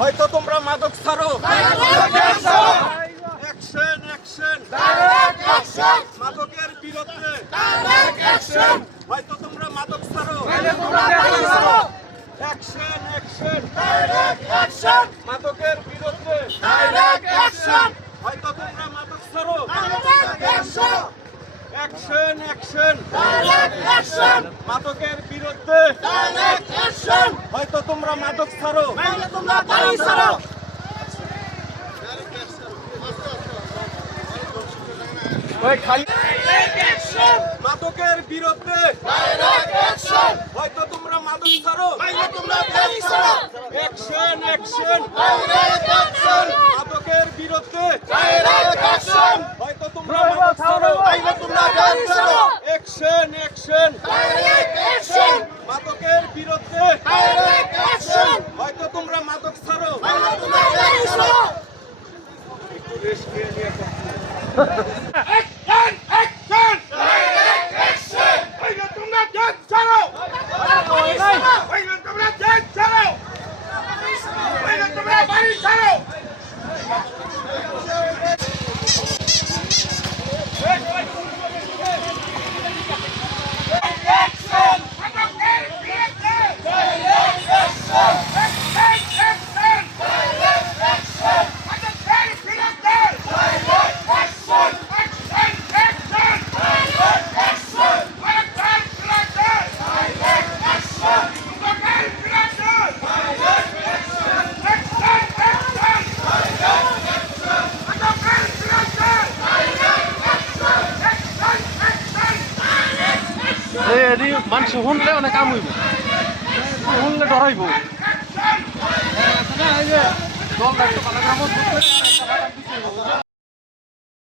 হয়তো তোমরা মাদক ছাড়ো। অ্যাকশন অ্যাকশন মাদকের বিরুদ্ধে হয়তো তোমরা মাদক ছাড়ো। অ্যাকশন অ্যাকশন মাদকের বিরুদ্ধে হয়তো তোমরা মাদক ছাড়ো। অ্যাকশন অ্যাকশন মাদকের বিরুদ্ধে হয়তো তোমরা মাদক ছাড়ো। মাদকের বিরুদ্ধে হয়তো তোমরা মাদক ছাড়ো। অ্যাকশন অ্যাকশন মাদকের বিরুদ্ধে হয়তো তোমরা মাদক ছাড়ো। অ্যাকশন অ্যাকশন মাদকের বিরুদ্ধে হয়তো তোমরা মাদক ছাড়ো। একটু রেস্ট নিয়ে নিয়ে মানুষ শুনলে অনেক কাম হইব, শুনলে ডরাইব।